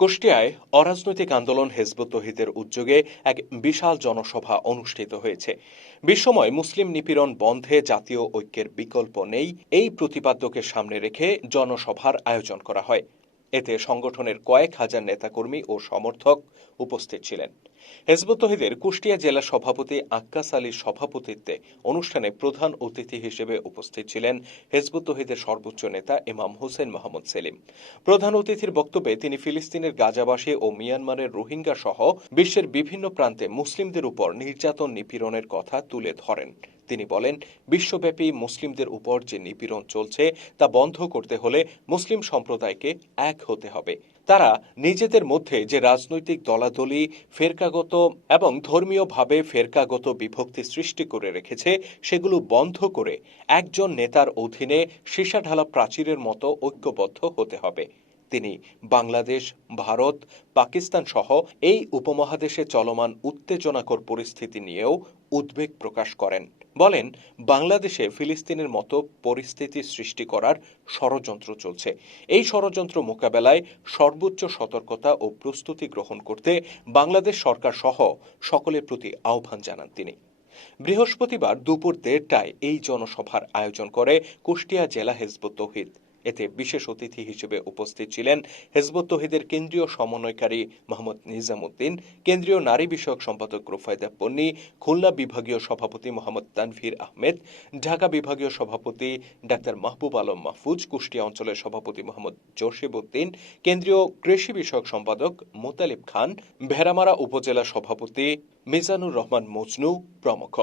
কুষ্টিয়ায় অরাজনৈতিক আন্দোলন হেজবুত তহিদের উদ্যোগে এক বিশাল জনসভা অনুষ্ঠিত হয়েছে। বিশ্বময় মুসলিম নিপীড়ন বন্ধে জাতীয় ঐক্যের বিকল্প নেই। এই প্রতিপাদ্যকে সামনে রেখে জনসভার আয়োজন করা হয়। এতে সংগঠনের কয়েক হাজার নেতাকর্মী ও সমর্থক উপস্থিত ছিলেন। হেজবুত তহিদের কুষ্টিয়া জেলা সভাপতি আক্কাস আলীর সভাপতিত্বে অনুষ্ঠানে প্রধান অতিথি হিসেবে উপস্থিত ছিলেন হেজবুত তহিদের সর্বোচ্চ নেতা ইমাম হোসেন মোহাম্মদ সেলিম। প্রধান অতিথির বক্তব্যে তিনি ফিলিস্তিনের গাজাবাসী ও মিয়ানমারের রোহিঙ্গা সহ বিশ্বের বিভিন্ন প্রান্তে মুসলিমদের উপর নির্যাতন নিপীড়নের কথা তুলে ধরেন। তিনি বলেন, বিশ্বব্যাপী মুসলিমদের উপর যে নিপীড়ন চলছে তা বন্ধ করতে হলে মুসলিম সম্প্রদায়কে এক হতে হবে। তারা নিজেদের মধ্যে যে রাজনৈতিক দলাদলি, ফেরকাগত এবং ধর্মীয়ভাবে ফেরকাগত বিভক্তি সৃষ্টি করে রেখেছে, সেগুলো বন্ধ করে একজন নেতার অধীনে সীসাঢালা প্রাচীরের মতো ঐক্যবদ্ধ হতে হবে। তিনি বাংলাদেশ, ভারত, পাকিস্তান সহ এই উপমহাদেশে চলমান উত্তেজনাকর পরিস্থিতি নিয়েও উদ্বেগ প্রকাশ করেন। বলেন, বাংলাদেশে ফিলিস্তিনের মতো পরিস্থিতি সৃষ্টি করার ষড়যন্ত্র চলছে। এই ষড়যন্ত্র মোকাবেলায় সর্বোচ্চ সতর্কতা ও প্রস্তুতি গ্রহণ করতে বাংলাদেশ সরকার সহ সকলের প্রতি আহ্বান জানান তিনি। বৃহস্পতিবার দুপুর দেড়টায় এই জনসভার আয়োজন করে কুষ্টিয়া জেলা হেজবুত তৌহিদ। এতে বিশেষ অতিথি হিসেবে উপস্থিত ছিলেন হেজবুত তৌহিদের কেন্দ্রীয় সমন্বয়কারী মোহাম্মদ নিজামুদ্দিন, কেন্দ্রীয় নারী বিষয়ক সম্পাদক রুফায়দা পন্নি, খুলনা বিভাগীয় সভাপতি মোহাম্মদ তানভীর আহমেদ, ঢাকা বিভাগীয় সভাপতি ডাক্তার মাহবুব আলম মাহফুজ, কুষ্টিয়া অঞ্চলের সভাপতি মোহাম্মদ জসিব উদ্দিন, কেন্দ্রীয় কৃষি বিষয়ক সম্পাদক মোতালিব খান, ভেড়ামারা উপজেলা সভাপতি মিজানুর রহমান মজনু প্রমুখ।